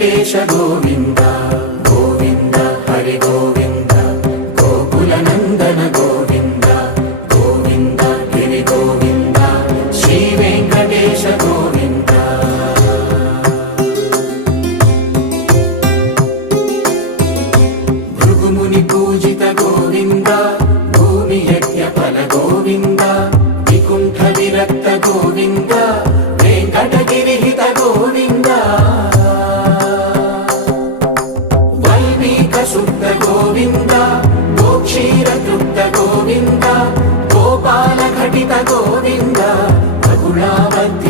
వెంకటేశ గోవింద గోవింద హరి గోవింద గోకుల నందన గోవింద గోవింద గిరి గోవింద శ్రీ వెంకటేశ గోవింద భృగుముని పూజిత గోవింద భూమి యజ్ఞ ఫల గోవింద వికుంఠ విరక్త గోవింద వెంకటగిరిహిత గోవింద వల్మీక శుద్ధ గోవింద గోక్షీర తృప్త గోవింద గోపాల ఘటిత గోవింద బహుళావద్య